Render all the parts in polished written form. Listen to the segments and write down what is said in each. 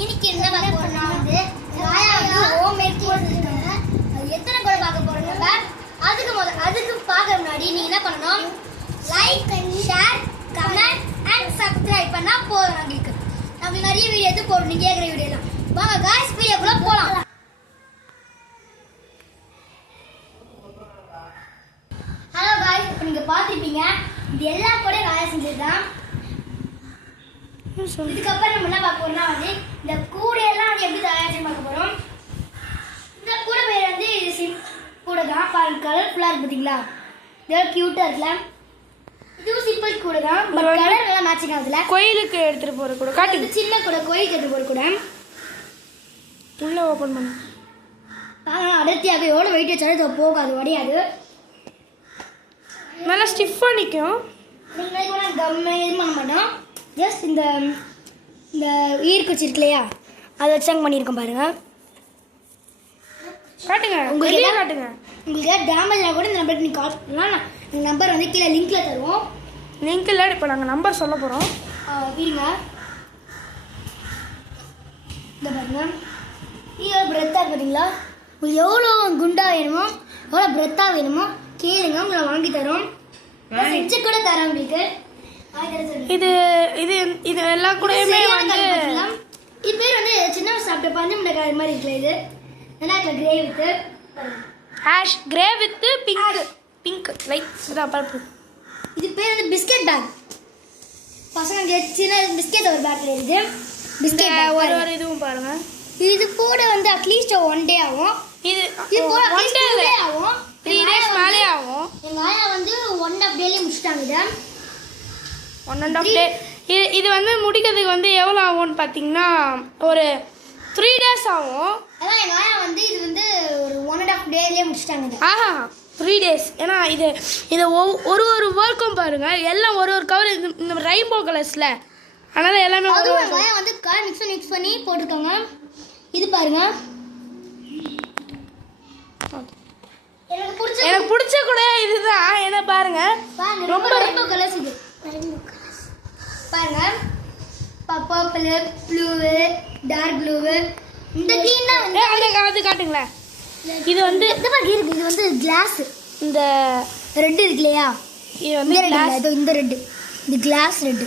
இன்னைக்கு என்ன பார்க்க போறோம்னா வந்து ராயா வந்து ஹோம்மேட் கேக் செஞ்சிருக்காங்க. அது எத்தனை கூட பார்க்க போறோம். அதுக்கு பார்க்க முன்னாடி நீங்க என்ன பண்ணணும், like and share comment and subscribe பண்ணா போதும். நம்மளுக்கு நிறைய வீடியோ எடுத்து போடுறோம், நீங்க கேட்குற வீடியோலாம். வாங்க காய்ஸ் வீடியோக்குள்ள போலாம். ஹலோ காய்ஸ், இப்போ நீங்க பார்த்துருப்பீங்க இது எல்லா கூட ராயா செஞ்சதுதான். இதுக்கப்புறம் நம்ம என்ன பார்க்க போறோம்னா வந்து இந்த கூடையெல்லாம் வந்து எப்படி தயாரிச்சு பார்க்க போறோம். இந்த கூடை பேர் வந்து இது கூடை தான். பாருங்க கலர்ஃபுல்லா இருக்கு பார்த்தீங்களா, இதெல்லாம் கியூட்டா இருக்குல்ல. இதுவும் சிம்பிள் கூடை தான், பட் கலர் நல்லா மேட்சிங் ஆகுதுல. கோயிலுக்கு எடுத்துட்டு போற கூடை காட்டு. இது சின்ன கூடை, கோயிலுக்கு எடுத்துட்டு போற கூடை. உள்ள ஓபன் பண்ணு. அடர்த்தியாக எவ்வளோ வெயிட் வச்சாலும் போகாது, உடையாது. நல்லா ஸ்டிஃபா நிற்கும். நீங்கள் கூட கம்மு எதுவும் பண்ண மாட்டோம். ஜஸ்ட் இந்த இந்த ஈர்க்குச்சி இருக்கு இல்லையா, அதை வச்சு அங்கே பண்ணியிருக்கோம் பாருங்க. காட்டுங்க, உங்களுக்கு காட்டுங்க. உங்களுக்கு ஏதாவது டேமேஜ்னா கூட இந்த நம்பருக்கு நீங்கள் கால் பண்ணலாம். இந்த நம்பர் வந்து கீழே லிங்க்ல தருவோம். லிங்க்ல இப்போ நாங்கள் நம்பர் சொல்ல போகிறோம். இருங்க, இந்த பாருங்க. இது பிரெத்தாக பார்த்தீங்களா, உங்களுக்கு எவ்வளோ குண்டாக வேணுமோ எவ்வளோ பிரெத்தாக வேணுமோ கேளுங்க, உங்களை வாங்கி தரோம். செஞ்சு கூட தரோம் உங்களுக்கு. இது இது இது எல்லா கூடயுமே வந்து இது பேர் வந்து சின்ன சாப்பிட்ட பஞ்சு மிளகாய் மாதிரி இருக்குல்ல. இது நல்லா இருக்குல்ல, grey with hash grey with pink light இதான் பர்பிள். இது பேர் வந்து பிஸ்கெட் பேக். பசங்க சின்ன பிஸ்கெட் ஒரு பேக்கில் இருக்குது. பிஸ்கெட் ஒரு இதுவும் பாருங்க. இது கூட வந்து அட்லீஸ்ட் 1 டே ஆகும். இது கூட 1 டே ஆகும், 3 டேஸ் மேலே ஆகும். எங்கள் ஆயா வந்து 1.5 டேலேயே முடிச்சிட்டாங்க. இதை 1.5 டே. இது வந்து முடிக்கிறதுக்கு வந்து எவ்வளோ ஆகும்னு பார்த்தீங்கன்னா ஒரு 3 டேஸ் ஆகும். அதான் எங்கள் ஆயா வந்து இது வந்து ஒரு 1.5 டேலேயே முடிச்சிட்டாங்க. ஆஹா 3 டேஸ். ஏன்னா இது ஒரு ஒர்க்கும் பாருங்க, எல்லாம் ஒரு கவர் இந்த ரெயின்போ கலர்ஸ்ல, அதனால எல்லாமே எங்கள் ஆயா வந்து கலர் மிக்ஸ் பண்ணி போட்டிருக்காங்க. இது பாருங்க, எனக்கு பிடிச்ச கூட இதுதான். என்ன பாருங்க, ரொம்ப ரெயின்போ கலர்ஸ். இது பாருங்க, பர்பிள், ப்ளூ, டார்க் ப்ளூ, இந்த கிரீன் தான் வந்து அது காட்டுங்களேன். இது வந்து இருக்கு. இது வந்து கிளாஸ். இந்த ரெட் இருக்கு இல்லையா, இது வந்து இந்த ரெட், இது கிளாஸ் ரெட்.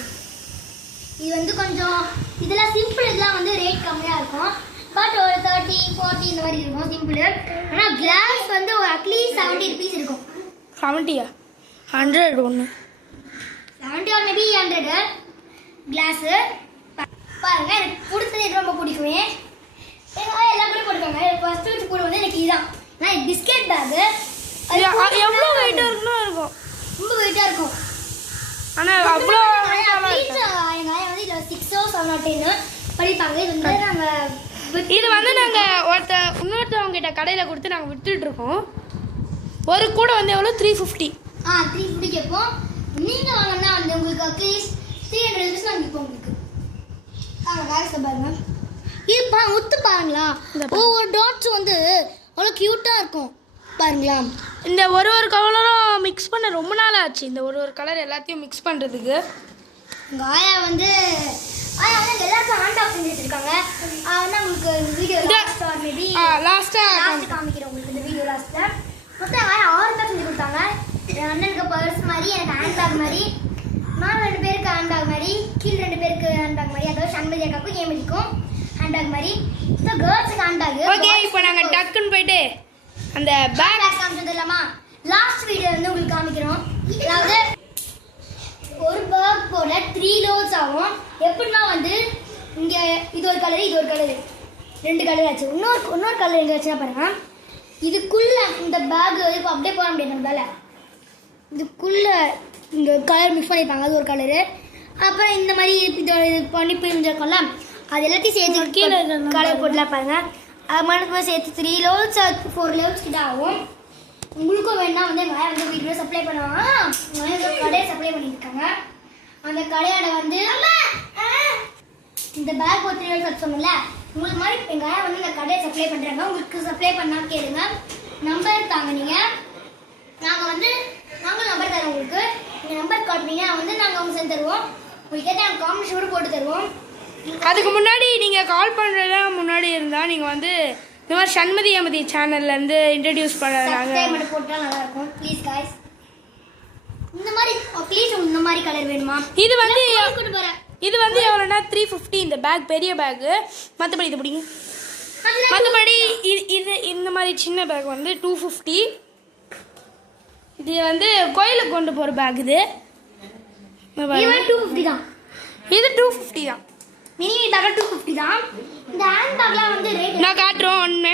இது வந்து கொஞ்சம் இதெல்லாம் சிம்பிள், இதெல்லாம் வந்து ரேட் கம்மியாக இருக்கும். பட் ஒரு 30, 40 இந்த மாதிரி இருக்கும் சிம்பிள். ஆனால் கிளாஸ் வந்து ஒரு அட்லீஸ்ட் 70 rupees இருக்கும். 70யா 100 ஒன்று 70 or maybe 100 கிளாஸு. பாருங்க, எனக்கு பிடிச்சது இது ரொம்ப பிடிக்குமே. எங்கள் எல்லா கூட போட்டுருக்காங்க. ஃபர்ஸ்ட் வச்சு கூட வந்து எனக்கு இதுதான். நான் பிஸ்கெட் பேக்கு எவ்வளோ வெயிட்டாக இருக்குன்னு இருக்கும், ரொம்ப வெயிட்டாக இருக்கும். ஆனால் அவ்வளோ எங்கள் ஆயா வந்து இதில் 6 or 7 or 10 படிப்பாங்க. இது வந்து நாங்கள் இன்னொருத்தவங்க கிட்ட கடையில் கொடுத்து நாங்கள் வித்துட்டு இருக்கோம். ஒரு கூட வந்து எவ்வளோ 350. 350 கேட்போம். நீங்கள் வாங்கினா வந்து உங்களுக்கு அட்லீஸ்ட் 300 rupees நான் விற்போம் உங்களுக்கு. பாருங்க, இது ஒத்து பாருங்களா, ஒவ்வொரு டாட்ஸ் வந்து அவ்வளோ க்யூட்டாக இருக்கும் பாருங்களா. இந்த ஒரு கலரும் மிக்ஸ் பண்ண ரொம்ப நாள் ஆச்சு. இந்த ஒரு கலர் எல்லாத்தையும் மிக்ஸ் பண்ணுறதுக்கு எங்கள் ஆயா வந்து எல்லாத்தையும் ஹேண்ட் ஆஃப் பண்ணி வச்சுருக்காங்க. ஆனால் உங்களுக்கு இந்த வீடியோ லாஸ்ட்டாக காமிக்கிறேன் உங்களுக்கு. இந்த வீடியோ லாஸ்ட்டில் மொத்தம் ஆயா 6 பேர் செஞ்சு கொடுத்தாங்க. என் அண்ணனுக்கு பர்ஸ் மாதிரி, எனக்கு ஹேண்ட் பேக் மாதிரி, நான் 2 பேருக்கு ஹேண்ட் பேக் மாதிரி, கீழே 2 பேருக்கு ஹேண்ட் பேக் மாதிரி, அதாவது சண்மதி அக்காவுக்கும் ஏமதிக்கும் ஹேண்ட் பேக் மாதிரி, ஸோ கேர்ள்ஸுக்கு ஹேண்ட் பேக். ஓகே, இப்போ நாங்கள் டக்குன்னு போயிட்டு அந்த பேக் காமிச்சது இல்லாமா லாஸ்ட் வீடியோ வந்து உங்களுக்கு காமிக்கிறோம். அதாவது ஒரு பேக் போட 3 loads ஆகும். எப்படின்னா வந்து இங்கே இது ஒரு கலரு, இது ஒரு கலரு, 2 கலர் ஆச்சு. இன்னொரு கலர் எங்கே வச்சுன்னா பாருங்க. இதுக்குள்ளே இந்த பேக் இப்போ அப்படியே போட முடியாது நம்மளால. இதுக்குள்ளே இந்த கலர் மிக்ஸ் பண்ணியிருப்பாங்க, அது ஒரு கலரு. அப்புறம் இந்த மாதிரி இது பண்ணி பிரிஞ்சிருக்கோம்ல, அது எல்லாத்தையும் சேர்த்து கீழே கலர் போட்டுலாம் பாருங்க. அது மாதிரி சேர்த்து 3 loads 4 loads கிட்ட ஆகும். உங்களுக்கும் வேணா வந்து எங்கள் ஆயா வந்து வீட்டில் சப்ளை பண்ணுவாங்க. கடையை சப்ளை பண்ணியிருக்காங்க. அந்த கடையோட வந்து இந்த பேக் ஒரு 3 loads சொன்னல, உங்களுக்கு மாதிரி எங்கள் ஆயா வந்து இந்த கடையை சப்ளை பண்ணுறாங்க. உங்களுக்கு சப்ளை பண்ணால் கேளுங்க, நம்பர் தாங்க. நாங்கள் நம்பர் தரோம் உங்களுக்கு. நீங்கள் நம்பர் காட்டினீங்கன்னா வந்து நாங்கள் அவங்க செஞ்சு தருவோம். உங்களுக்கு கேட்டால் நாங்கள் காம்பினேஷன் கூட போட்டு தருவோம். அதுக்கு முன்னாடி நீங்கள் கால் பண்ணுறதுலாம் முன்னாடி இருந்தால் நீங்கள் வந்து இந்த மாதிரி சண்மதி அமதி சேனல்லேருந்து இன்ட்ரடியூஸ் பண்ணுறாங்க. சப்ஸ்கிரைப் மட்டும் போட்டால் நல்லா இருக்கும் ப்ளீஸ் காய்ஸ். இந்த மாதிரி ப்ளீஸ் இந்த மாதிரி கலர் வேணுமா? இது வந்து கொண்டு போகிறேன். இது வந்து எவ்வளோனா 350 இந்த பேக், பெரிய பேக்கு. மற்றபடி இது பிடிங்க. மற்றபடி இது இந்த மாதிரி சின்ன பேக் வந்து 250. இது வந்து கோயிலுக்கு கொண்டு போகிற பேக். இது 250 தான். இது 250 தான். மினி பேக் 250 தான். இந்த ஹேண்ட் பேக்லாம் வந்து ரேட் நான் காட்டுறோம் ஒன்று.